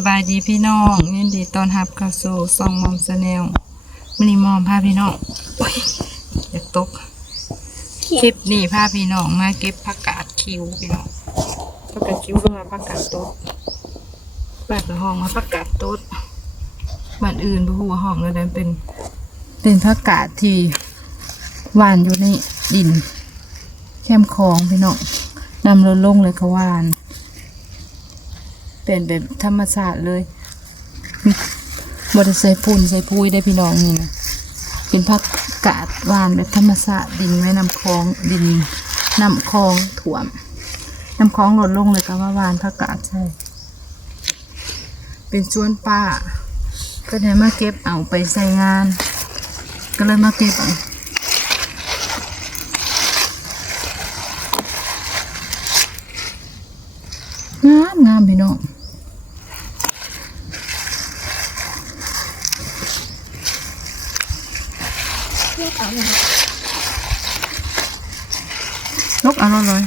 สบายดีพี่น้องยินดีต้อนรับเข้าสู่ซองมอมสแนลมินิมอมพาพี่น้องโอ้ยอยากตก คลิปนี้พาพี่น้องมาเก็บผักกาดคิวพี่น้องผักกาดคิวก็มาผักกาดโต๊ดบ้านละห้องมาผักกาดโต๊ดบ้านอื่นบ่ฮู้ว่าห้องแล้วนั้นเป็น เป็นผักกาดที่หวานอยู่ในดินแคมคลองพี่น้องนำลงลงเลยก็หวาน เป็นแบบธรรมชาติเลยมีบริใส่ปูนใส่ปุ้ยได้พี่น้องนี่นะเป็นผักกาดหวานแบบธรรมชาติดินไว้นำคลองดินน้ำคลองถ่วมน้ำคลองหล่นลงเลยก็ว่าหวานผักกาดใช่เป็นสวนป่าก็เลยมาเก็บเอาไปใส่งาน ก็เลยมาเก็บเอางามงามพี่น้อง ลกเอาเลย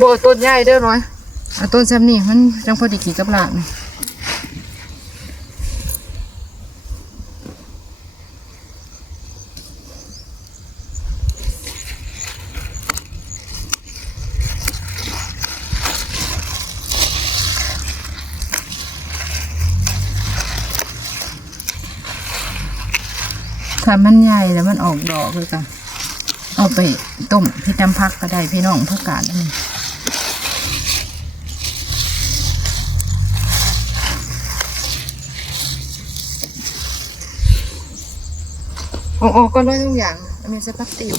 โบต้นใหญ่เด้อร้อยเอาต้นแซมนี่มันจังพอดีกี่กับหลานถ้ามันใหญ่แล้วมันออกดอกเลยกันเอาไปต้มพี่จำพักก็ได้พี่น้องพักกาดอัน ออกออกก็ร้อยทุกอย่างอเมซาปักติว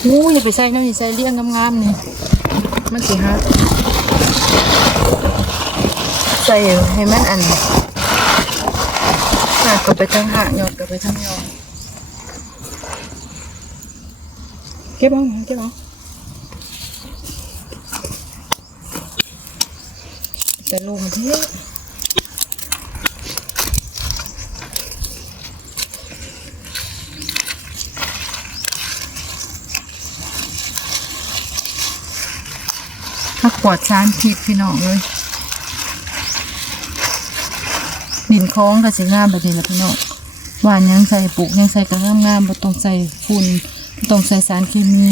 โอ้ยอย่าไปใส่น้ำอย่าใส่เลี้ยงงามๆนี่มันสิฮะใส่ให้มันอันหากก็ไปทั้งหากยอดก็ไปทั้งยอดเก็บเอาเก็บเอาแต่ลมเที่ ผักปลอดสารพิษพี่น้องเลยดินคล้องกับสีงามแบบนี้แหละพี่น้องหวานยังใส่ปลูกยังใส่กระงามงามๆบ่ต้องใส่ฝุ่นบ่ต้องใส่สารเคมี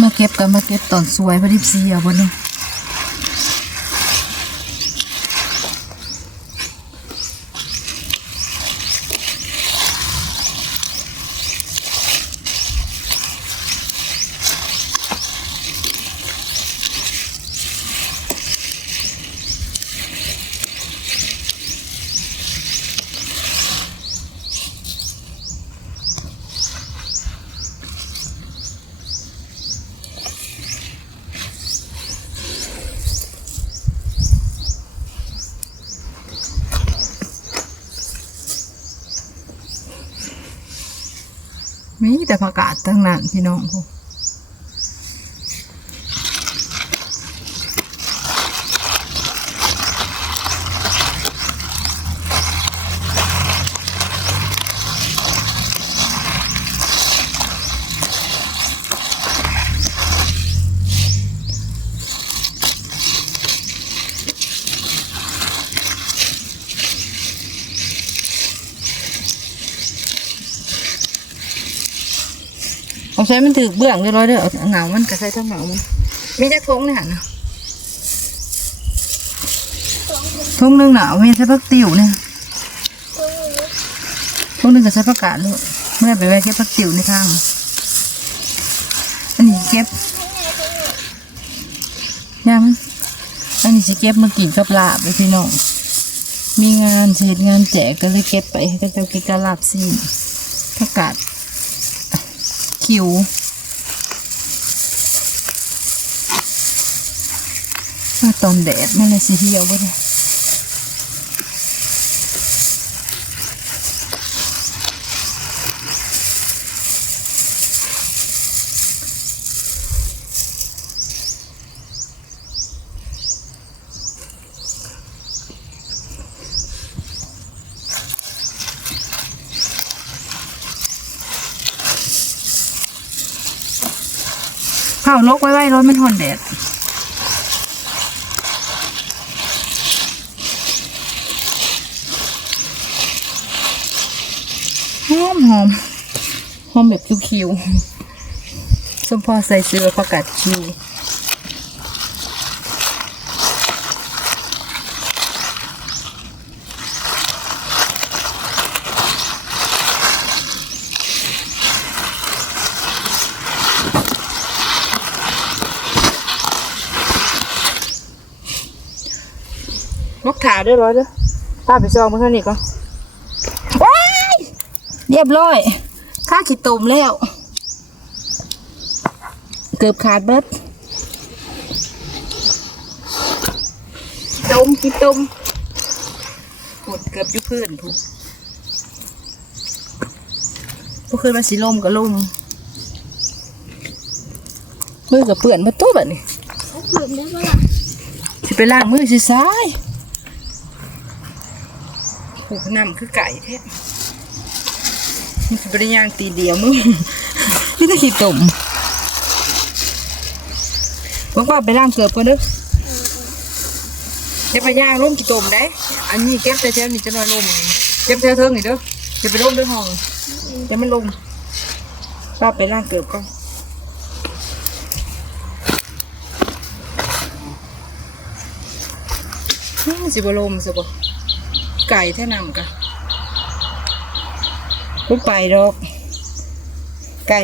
มาเก็บกันมาเก็บตอนสวยพอดีเสียบนนี้ มีแต่ผักกาดตั้งนานพี่น้อง พวกเอาใช้มันถือเบื้องเรียบร้อยเด้อเอาหงามันก็ใส่ทั้งเหงามันมีจักทงเนี่ยนะทงหนึ่งหนาวมีใส่ผักติ๋วเนี่ยทงหนึ่งก็ใส่ผักกาดลูกเมื่อไปแวะเก็บผักติ๋วในทางอันนี้เก็บยังอันนี้จะเก็บมากินกับลาบไปพี่น้องมีงานเสร็จงานแจกก็เลยเก็บไปให้เจ้ากินกับลาบซีนผักกาด คิว ตอนแดดมันเลยสีเหี่ยวบ่ได้ ข้าวลกไว้ไว้ร้อนมันหอนแดดหอมหอมหอมแบบคิวๆสมพอใส่เสื้อประกาศคิว นกถาด้วยร้อยด้อป้าไปซองมาเท่านี้ก่อนว้ายเรียบร้อยข้าขีดตมแล้ว เกือบขาดเบิดตมขีดตมปวดเกือบยุพื้นถูกพวกคืนมาสีลมกับลมมือกับเปื่อนมาตัวแบบนี้เพิ่มได้ปะล่ะไปล้างมือสิซ้าย ผูกน้ำคือไก่แท้มันสิบริย่างตีเดียวมึงนี่ตะขี้ตุ่มบอกว่าไปล้างเกือบก่อนเด้อจะไปย่างร่มขี้ตุ่มได้ อันนี้เก็บแต่แถวนี้จะน้อยลมเก็บแถวเทิงนี่เด้อจะไปร่มด้วยห้องจะไมันลมป้าไปล้างเกือบก่อนอืมสิบลมสิบ ไก่แท่นำกะรูไปดอก ไก่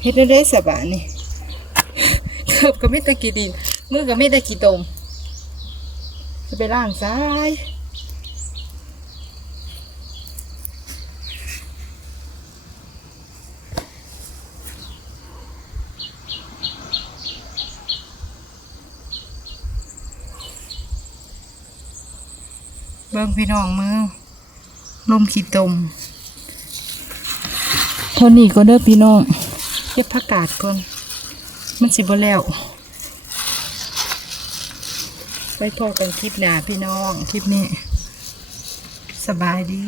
เฮ็ดได้ได้สบายนี่เกือบก็ไม่ตะกี้ดินมือก็ไม่ตะกี้ตมจะไปล่างซ้าย เบิ่งพี่น้องมือลมขีดตมเท่านี้ก็เด้อพี่น้องเก็บผักกาดก่อนมันสิบ่แล้วไปพอกันคลิปหน้าพี่น้อง คลิปนี้ สบายดี